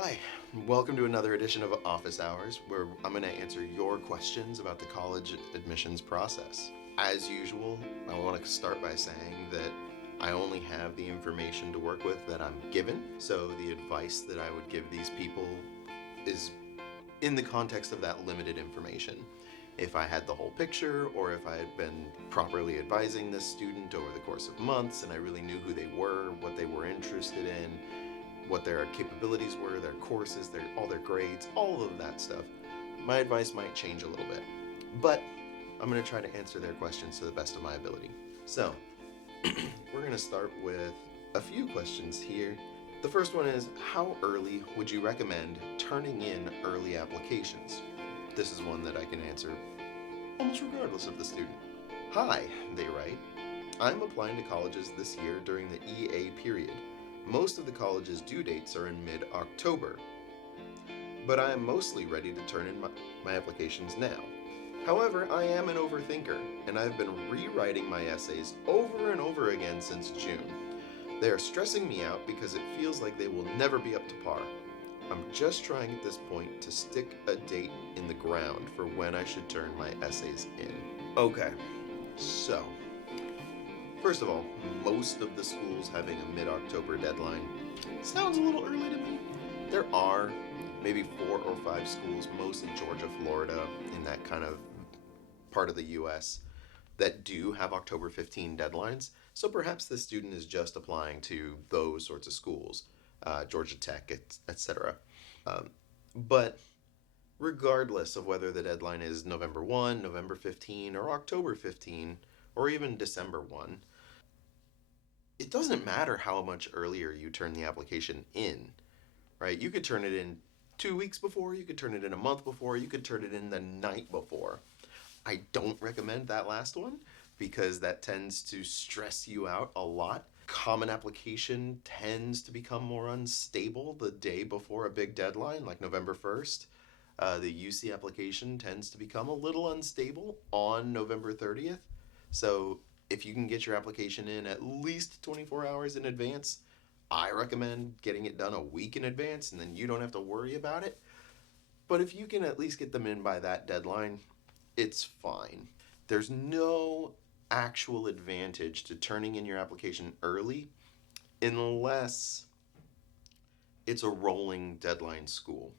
Hi, welcome to another edition of Office Hours, where I'm going to answer your questions about the college admissions process. As usual, I want to start by saying that I only have the information to work with that I'm given, so the advice that I would give these people is in the context of that limited information. If I had the whole picture, or if I had been properly advising this student over the course of months and I really knew who they were, what they were interested in, what their capabilities were, their courses, all their grades, all of that stuff, my advice might change a little bit. But I'm going to try to answer their questions to the best of my ability. So, we're going to start with a few questions here. The first one is, how early would you recommend turning in early applications? This is one that I can answer almost regardless of the student. Hi, they write. I'm applying to colleges this year during the EA period. Most of the college's due dates are in mid-October, but I am mostly ready to turn in my applications now. However, I am an overthinker, and I've been rewriting my essays over and over again since June. They are stressing me out because it feels like they will never be up to par. I'm just trying at this point to stick a date in the ground for when I should turn my essays in. Okay, so first of all, most of the schools having a mid-October deadline sounds a little early to me. There are maybe 4 or 5 schools, mostly Georgia, Florida, in that kind of part of the US, that do have October 15 deadlines. So perhaps the student is just applying to those sorts of schools, Georgia Tech, etc. But regardless of whether the deadline is November 1, November 15, or October 15, or even December 1, it doesn't matter how much earlier you turn the application in, right? You could turn it in 2 weeks before, you could turn it in a month before, you could turn it in the night before. I don't recommend that last one because that tends to stress you out a lot. Common application tends to become more unstable the day before a big deadline, like November 1st. The UC application tends to become a little unstable on November 30th. So if you can get your application in at least 24 hours in advance, I recommend getting it done a week in advance, and then you don't have to worry about it. But if you can at least get them in by that deadline, it's fine. There's no actual advantage to turning in your application early unless it's a rolling deadline school.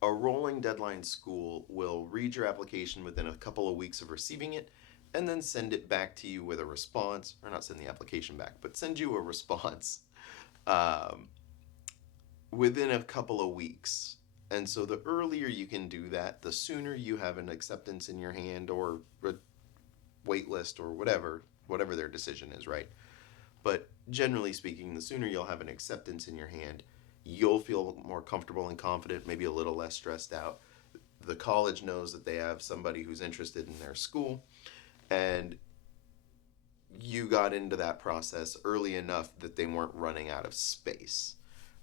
A rolling deadline school will read your application within a couple of weeks of receiving it and then send it back to you with a response, or not send the application back, but send you a response um, within a couple of weeks. And so the earlier you can do that, the sooner you have an acceptance in your hand or a wait list or whatever their decision is, right? But generally speaking, the sooner you'll have an acceptance in your hand, you'll feel more comfortable and confident, maybe a little less stressed out. The college knows that they have somebody who's interested in their school, and you got into that process early enough that they weren't running out of space,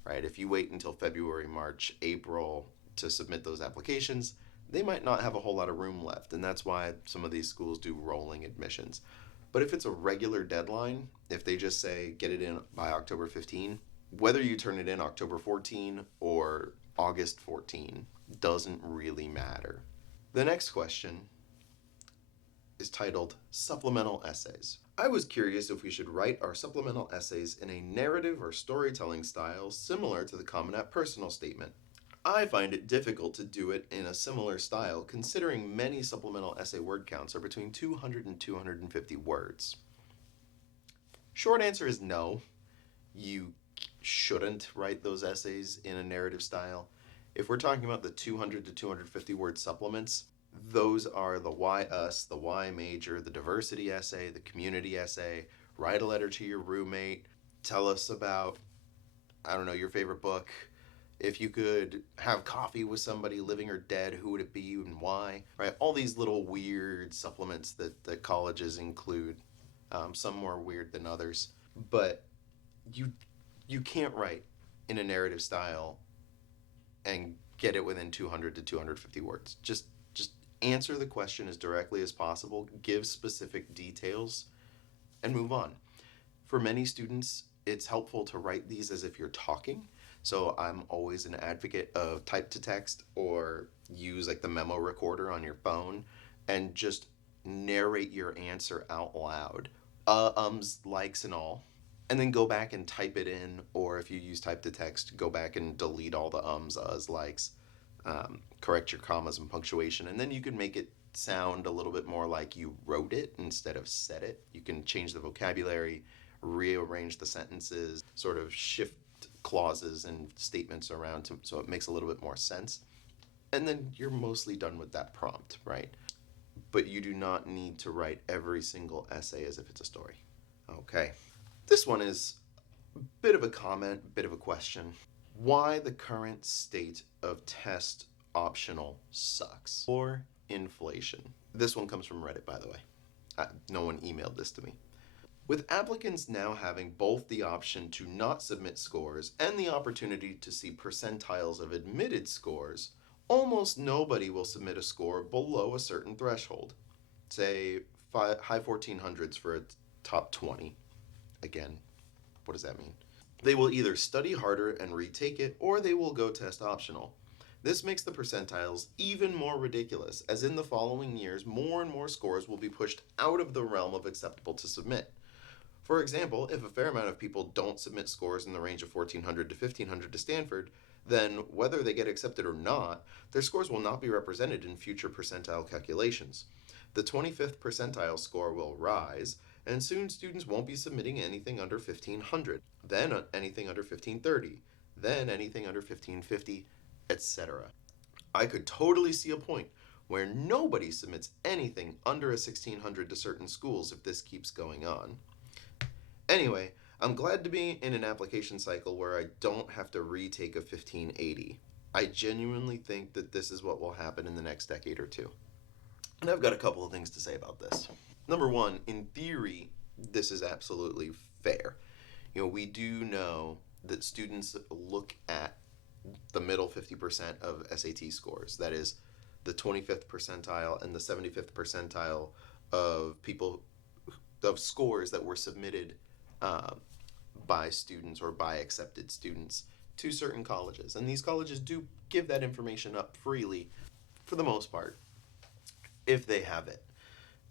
right? If you wait until February, March, April to submit those applications, they might not have a whole lot of room left, and that's why some of these schools do rolling admissions. But if it's a regular deadline, if they just say get it in by October 15, whether you turn it in October 14 or August 14 doesn't really matter. The next question is titled Supplemental Essays. I was curious if we should write our supplemental essays in a narrative or storytelling style similar to the Common App personal statement. I find it difficult to do it in a similar style considering many supplemental essay word counts are between 200 and 250 words. Short answer is no. You shouldn't write those essays in a narrative style. If we're talking about the 200 to 250 word supplements, those are the why us, the why major, the diversity essay, the community essay, write a letter to your roommate, tell us about, I don't know, your favorite book. If you could have coffee with somebody living or dead, who would it be and why? Right? All these little weird supplements that colleges include, some more weird than others. But you can't write in a narrative style and get it within 200 to 250 words. Just answer the question as directly as possible, give specific details, and move on. For many students, it's helpful to write these as if you're talking. So I'm always an advocate of type to text or use like the memo recorder on your phone and just narrate your answer out loud. Likes, and all. And then go back and type it in, or if you use type to text, go back and delete all the likes, correct your commas and punctuation, and then you can make it sound a little bit more like you wrote it instead of said it. You can change the vocabulary, rearrange the sentences, sort of shift clauses and statements around so it makes a little bit more sense. And then you're mostly done with that prompt, right? But you do not need to write every single essay as if it's a story. Okay. This one is a bit of a comment, bit of a question. Why the current state of test optional sucks? Or inflation. This one comes from Reddit, by the way. No one emailed this to me. With applicants now having both the option to not submit scores and the opportunity to see percentiles of admitted scores, almost nobody will submit a score below a certain threshold. Say high 1400s for a top 20. Again, what does that mean? They will either study harder and retake it, or they will go test optional. This makes the percentiles even more ridiculous, as in the following years, more and more scores will be pushed out of the realm of acceptable to submit. For example, if a fair amount of people don't submit scores in the range of 1400 to 1500 to Stanford, then whether they get accepted or not, their scores will not be represented in future percentile calculations. The 25th percentile score will rise, and soon students won't be submitting anything under 1500, then anything under 1530, then anything under 1550, etc. I could totally see a point where nobody submits anything under a 1600 to certain schools if this keeps going on. Anyway, I'm glad to be in an application cycle where I don't have to retake a 1580. I genuinely think that this is what will happen in the next decade or two. And I've got a couple of things to say about this. Number one, in theory, this is absolutely fair. We do know that students look at the middle 50% of SAT scores. That is the 25th percentile and the 75th percentile of scores that were submitted by students or by accepted students to certain colleges. And these colleges do give that information up freely for the most part, if they have it.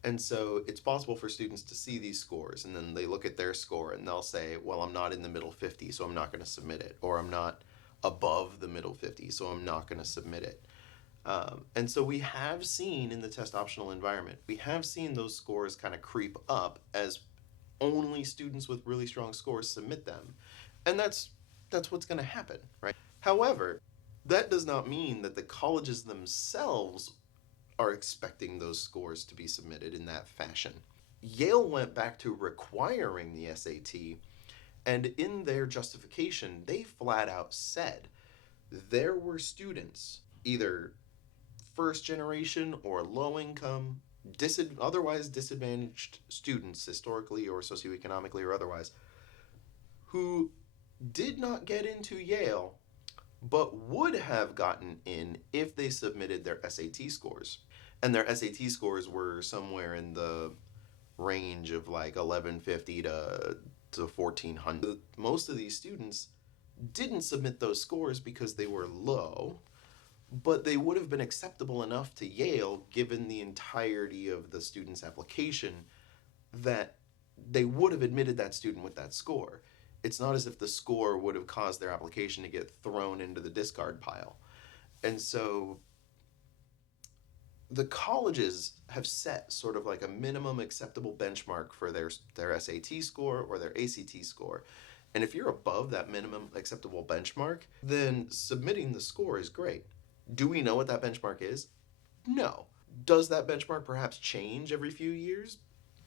And so it's possible for students to see these scores, and then they look at their score and they'll say, well, I'm not in the middle 50, so I'm not going to submit it. Or I'm not above the middle 50, so I'm not going to submit it. And so we have seen in the test optional environment, we have seen those scores kind of creep up as only students with really strong scores submit them. And that's what's going to happen, right? However, that does not mean that the colleges themselves are expecting those scores to be submitted in that fashion. Yale went back to requiring the SAT, and in their justification, they flat out said there were students, either first generation or low income, otherwise disadvantaged students, historically or socioeconomically or otherwise, who did not get into Yale but would have gotten in if they submitted their SAT scores. And their SAT scores were somewhere in the range of like 1150 to 1400. Most of these students didn't submit those scores because they were low, but they would have been acceptable enough to Yale given the entirety of the student's application that they would have admitted that student with that score. It's not as if the score would have caused their application to get thrown into the discard pile. And so the colleges have set sort of like a minimum acceptable benchmark for their SAT score or their ACT score. And if you're above that minimum acceptable benchmark, then submitting the score is great. Do we know what that benchmark is? No. Does that benchmark perhaps change every few years?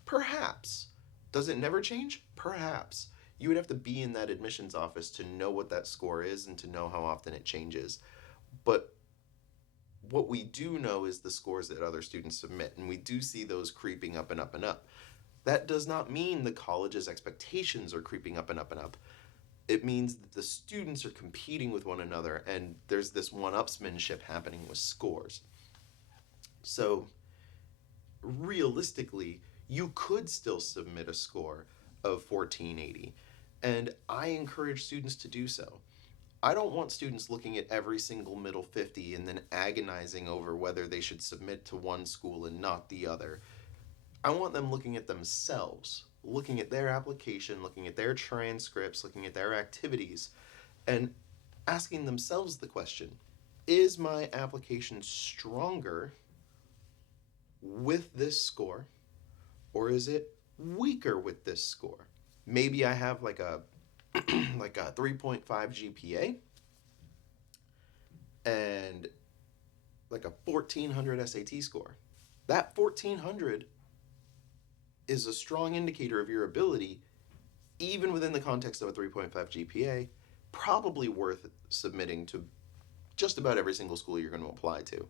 Perhaps. Does it never change? Perhaps. You would have to be in that admissions office to know what that score is and to know how often it changes. But what we do know is the scores that other students submit, and we do see those creeping up and up and up. That does not mean the college's expectations are creeping up and up and up. It means that the students are competing with one another, and there's this one-upsmanship happening with scores. So, realistically, you could still submit a score of 1480, and I encourage students to do so. I don't want students looking at every single middle 50 and then agonizing over whether they should submit to one school and not the other. I want them looking at themselves, looking at their application, looking at their transcripts, looking at their activities, and asking themselves the question, is my application stronger with this score, or is it weaker with this score? Maybe I have like a like a 3.5 GPA and like a 1400 SAT score. That 1400 is a strong indicator of your ability, even within the context of a 3.5 GPA, probably worth submitting to just about every single school you're going to apply to.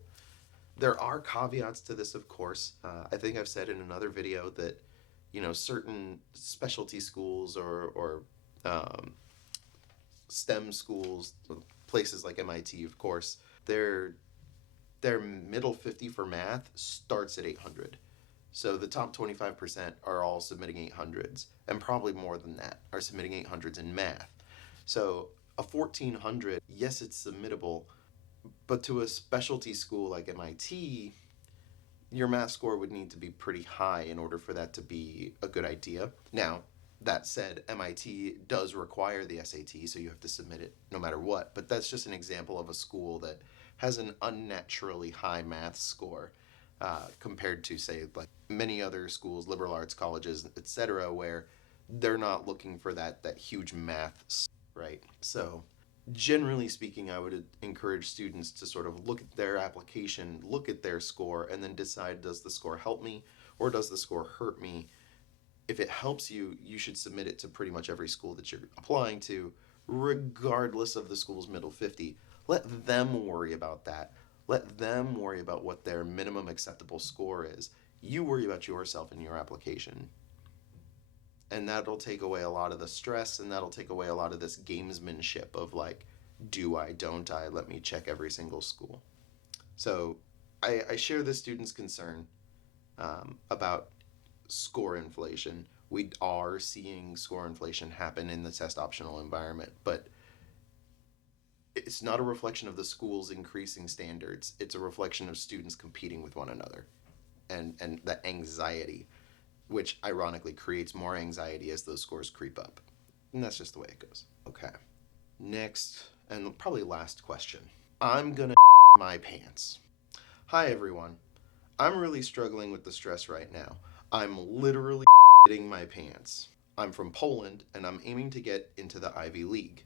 There are caveats to this, of course. I think I've said in another video that, certain specialty schools or STEM schools, places like MIT, of course, their middle 50 for math starts at 800. So the top 25% are all submitting 800s, and probably more than that are submitting 800s in math. So a 1400, yes, it's submittable, but to a specialty school like MIT, your math score would need to be pretty high in order for that to be a good idea. Now, that said, MIT does require the SAT, so you have to submit it no matter what, but that's just an example of a school that has an unnaturally high math score compared to, say, like many other schools, liberal arts colleges, etc., where they're not looking for that huge math, right? So generally speaking, I would encourage students to sort of look at their application, look at their score, and then decide, does the score help me or does the score hurt me? If it helps you, you should submit it to pretty much every school that you're applying to, regardless of the school's middle 50. Let them worry about that. Let them worry about what their minimum acceptable score is. You worry about yourself and your application. And that'll take away a lot of the stress, and that'll take away a lot of this gamesmanship of like, do I, don't I, let me check every single school. So I share the students' concern about score inflation. We are seeing score inflation happen in the test optional environment, but it's not a reflection of the school's increasing standards. It's a reflection of students competing with one another and the anxiety, which ironically creates more anxiety as those scores creep up. And that's just the way it goes. Okay. Next, and probably last question. I'm gonna my pants. Hi everyone. I'm really struggling with the stress right now. I'm literally shitting my pants. I'm from Poland and I'm aiming to get into the Ivy League.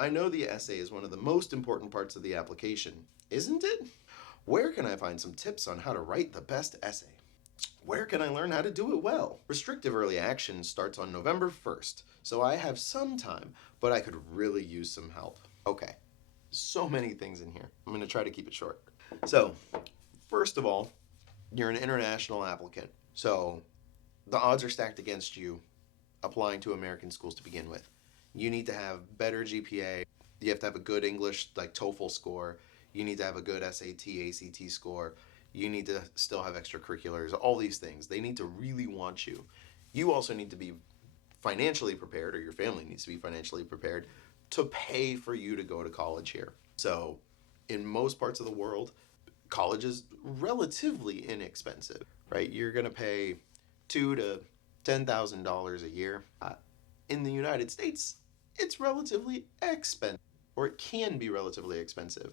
I know the essay is one of the most important parts of the application, isn't it? Where can I find some tips on how to write the best essay? Where can I learn how to do it well? Restrictive early action starts on November 1st, so I have some time, but I could really use some help. Okay, so many things in here. I'm going to try to keep it short. So, first of all, you're an international applicant, so the odds are stacked against you applying to American schools to begin with. You need to have better GPA. You have to have a good English, like TOEFL score. You need to have a good SAT, ACT score. You need to still have extracurriculars, all these things. They need to really want you. You also need to be financially prepared, or your family needs to be financially prepared to pay for you to go to college here. So in most parts of the world, college is relatively inexpensive, right? You're going to pay $2,000 to $10,000 a year. In the United States, it's relatively expensive, or it can be relatively expensive.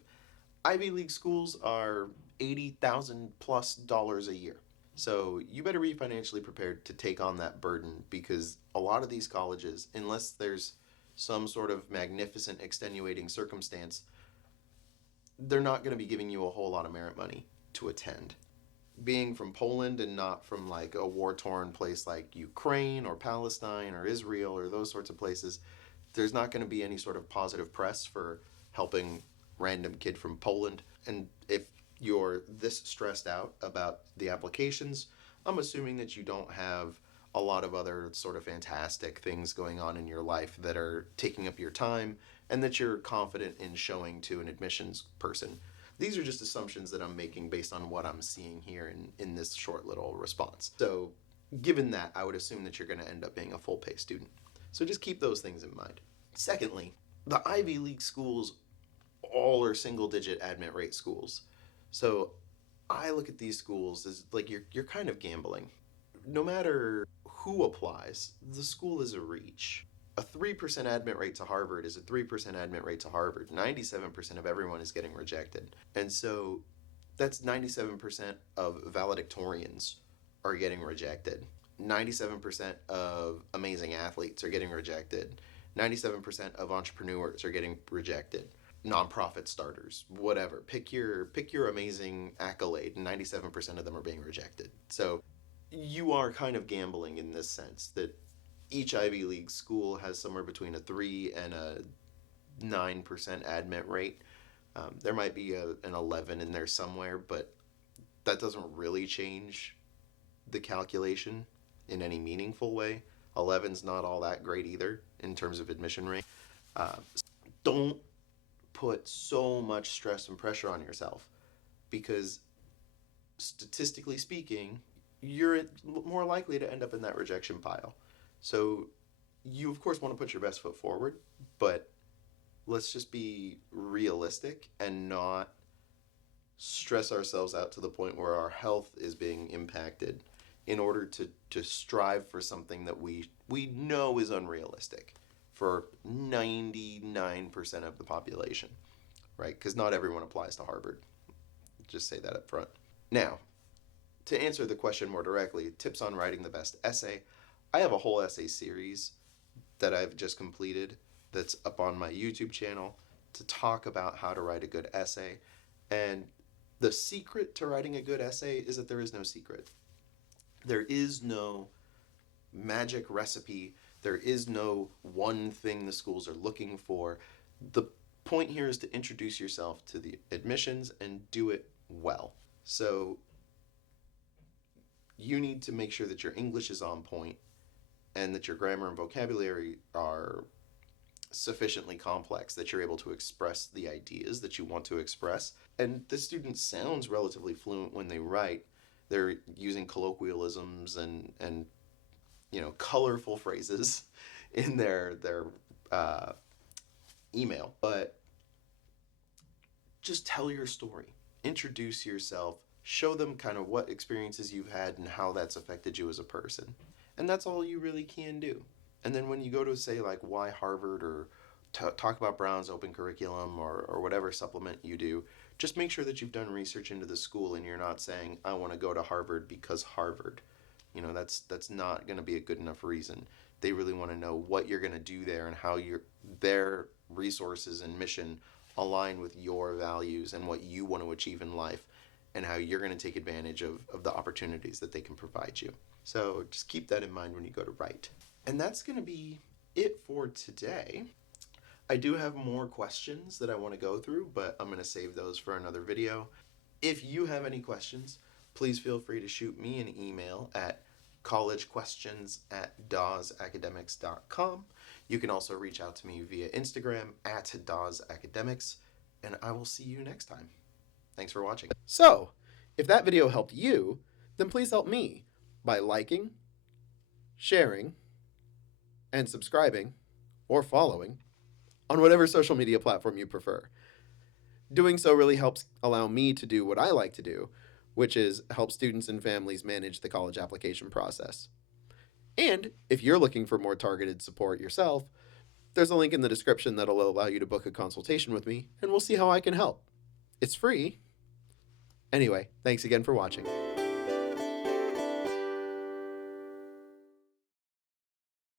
Ivy League schools are $80,000 plus a year. So you better be financially prepared to take on that burden, because a lot of these colleges, unless there's some sort of magnificent extenuating circumstance, they're not going to be giving you a whole lot of merit money to attend. Being from Poland and not from like a war-torn place like Ukraine or Palestine or Israel or those sorts of places, there's not going to be any sort of positive press for helping random kid from Poland. And if you're this stressed out about the applications, I'm assuming that you don't have a lot of other sort of fantastic things going on in your life that are taking up your time, and that you're confident in showing to an admissions person. These are just assumptions that I'm making based on what I'm seeing here in this short little response. So given that, I would assume that you're going to end up being a full pay student. So just keep those things in mind. Secondly, the Ivy League schools all are single digit admit rate schools. So I look at these schools as like you're kind of gambling. No matter who applies, the school is a reach. A 3% admit rate to Harvard is a 3% admit rate to Harvard. 97% of everyone is getting rejected. And so that's 97% of valedictorians are getting rejected. 97% of amazing athletes are getting rejected. 97% of entrepreneurs are getting rejected. Nonprofit starters, whatever. Pick your amazing accolade. 97% of them are being rejected. So you are kind of gambling in this sense that each Ivy League school has somewhere between a 3 and a 9% admit rate. There might be an 11 in there somewhere, but that doesn't really change the calculation in any meaningful way. 11's not all that great either in terms of admission rate. Don't put so much stress and pressure on yourself, because statistically speaking, you're more likely to end up in that rejection pile. So you, of course, want to put your best foot forward, but let's just be realistic and not stress ourselves out to the point where our health is being impacted in order to strive for something that we know is unrealistic for 99% of the population, right? Because not everyone applies to Harvard. Just say that up front. Now, to answer the question more directly, tips on writing the best essay. I have a whole essay series that I've just completed that's up on my YouTube channel to talk about how to write a good essay. And the secret to writing a good essay is that there is no secret. There is no magic recipe. There is no one thing the schools are looking for. The point here is to introduce yourself to the admissions and do it well. So you need to make sure that your English is on point and that your grammar and vocabulary are sufficiently complex that you're able to express the ideas that you want to express. And the student sounds relatively fluent when they write. They're using colloquialisms and colorful phrases in their email. But just tell your story. Introduce yourself. Show them kind of what experiences you've had and how that's affected you as a person. And that's all you really can do. And then when you go to say like why Harvard, or talk about Brown's open curriculum, or whatever supplement you do, just make sure that you've done research into the school and you're not saying I want to go to Harvard because Harvard. That's not going to be a good enough reason. They really want to know what you're going to do there and how their resources and mission align with your values and what you want to achieve in life, and how you're going to take advantage of the opportunities that they can provide you. So just keep that in mind when you go to write. And that's going to be it for today. I do have more questions that I want to go through, but I'm going to save those for another video. If you have any questions, please feel free to shoot me an email at collegequestions@dawesacademics.com. You can also reach out to me via Instagram at dawesacademics, and I will see you next time. Thanks for watching. So, if that video helped you, then please help me by liking, sharing, and subscribing, or following, on whatever social media platform you prefer. Doing so really helps allow me to do what I like to do, which is help students and families manage the college application process. And if you're looking for more targeted support yourself, there's a link in the description that'll allow you to book a consultation with me, and we'll see how I can help. It's free. Anyway, thanks again for watching.